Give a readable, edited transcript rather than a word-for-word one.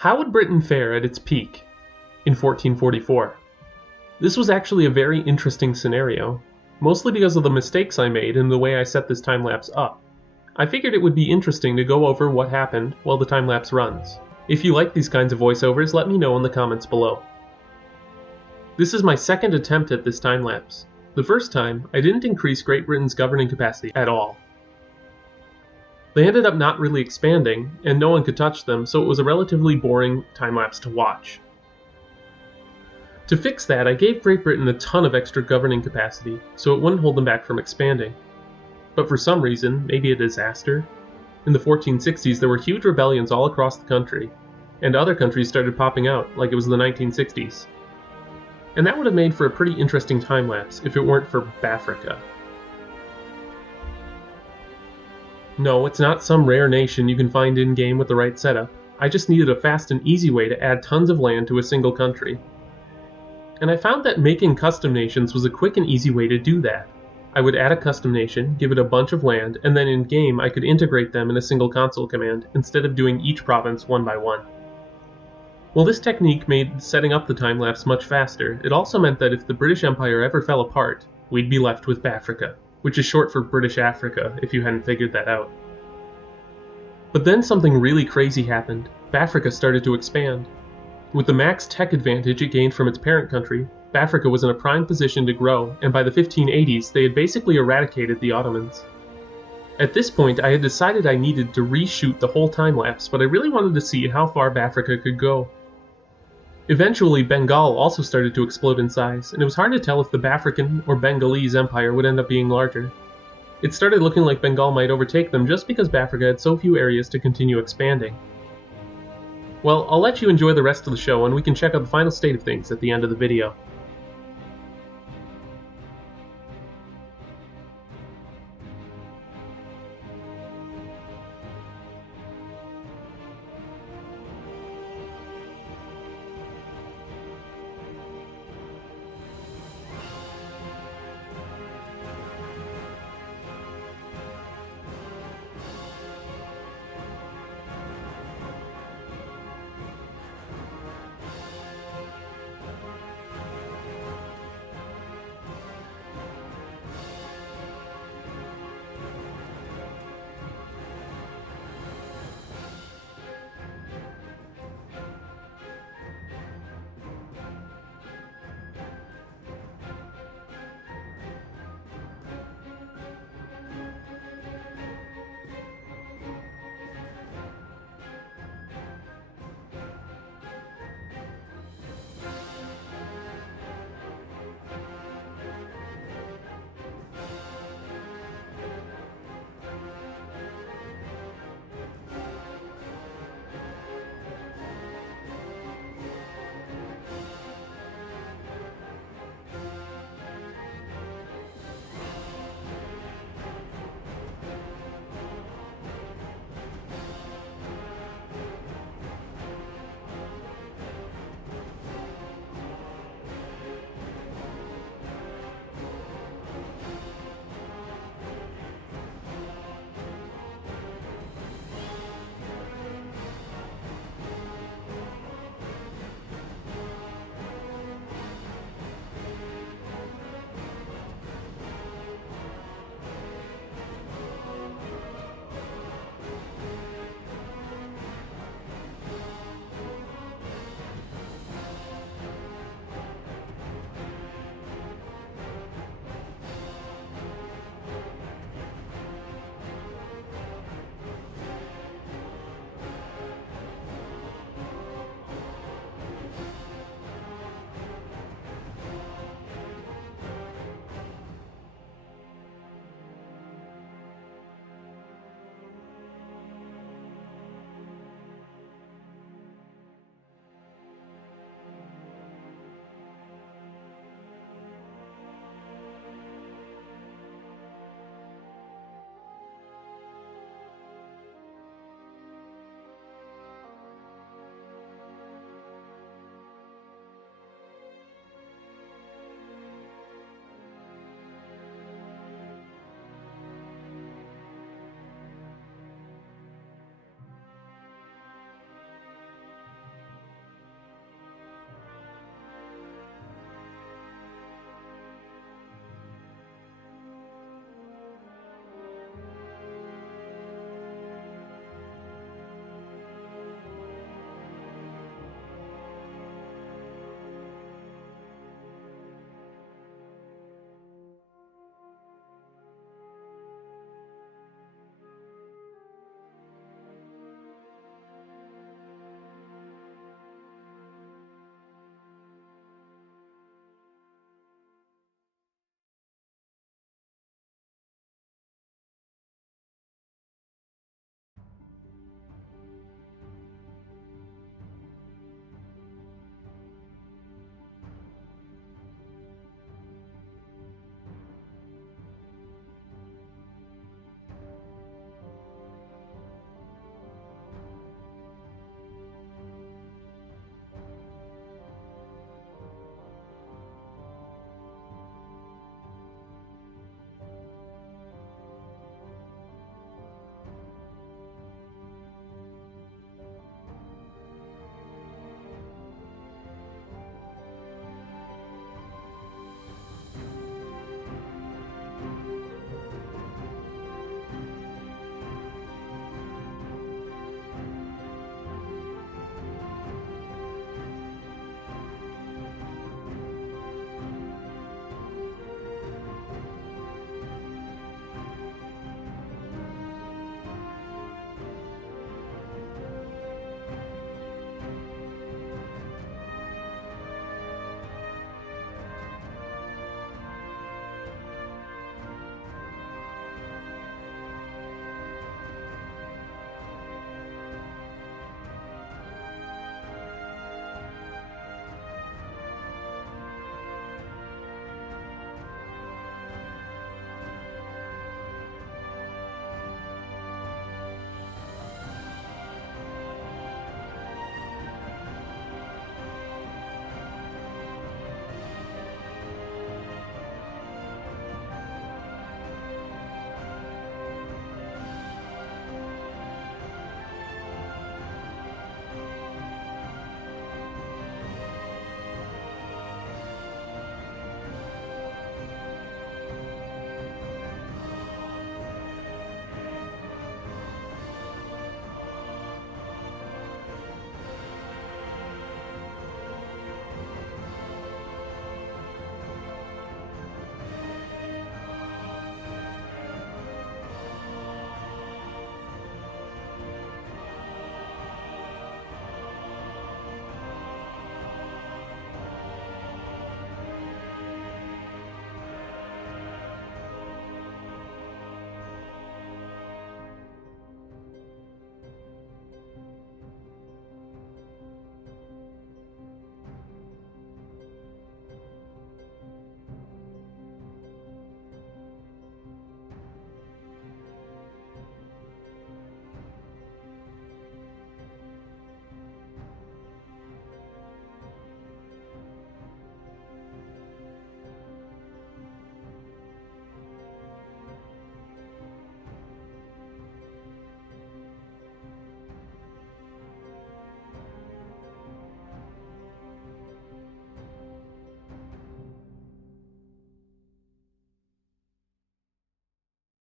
How would Britain fare at its peak in 1444? This was actually a very interesting scenario, mostly because of the mistakes I made and the way I set this time-lapse up. I figured it would be interesting to go over what happened while the time-lapse runs. If you like these kinds of voiceovers, let me know in the comments below. This is my second attempt at this time-lapse. The first time, I didn't increase Great Britain's governing capacity at all. They ended up not really expanding, and no one could touch them, so it was a relatively boring time-lapse to watch. To fix that, I gave Great Britain a ton of extra governing capacity, so it wouldn't hold them back from expanding. But for some reason, maybe a disaster, in the 1460s there were huge rebellions all across the country, and other countries started popping out, like it was the 1960s. And that would have made for a pretty interesting time-lapse if it weren't for Bafrica. No, it's not some rare nation you can find in-game with the right setup. I just needed a fast and easy way to add tons of land to a single country. And I found that making custom nations was a quick and easy way to do that. I would add a custom nation, give it a bunch of land, and then in-game I could integrate them in a single console command instead of doing each province one by one. While this technique made setting up the time-lapse much faster, it also meant that if the British Empire ever fell apart, we'd be left with Bafrica, which is short for British Africa, if you hadn't figured that out. But then something really crazy happened. Bafrica started to expand. With the max tech advantage it gained from its parent country, Bafrica was in a prime position to grow, and by the 1580s they had basically eradicated the Ottomans. At this point I had decided I needed to reshoot the whole time-lapse, but I really wanted to see how far Bafrica could go. Eventually, Bengal also started to explode in size, and it was hard to tell if the Bafrican or Bengalese empire would end up being larger. It started looking like Bengal might overtake them just because Bafrica had so few areas to continue expanding. Well, I'll let you enjoy the rest of the show and we can check out the final state of things at the end of the video.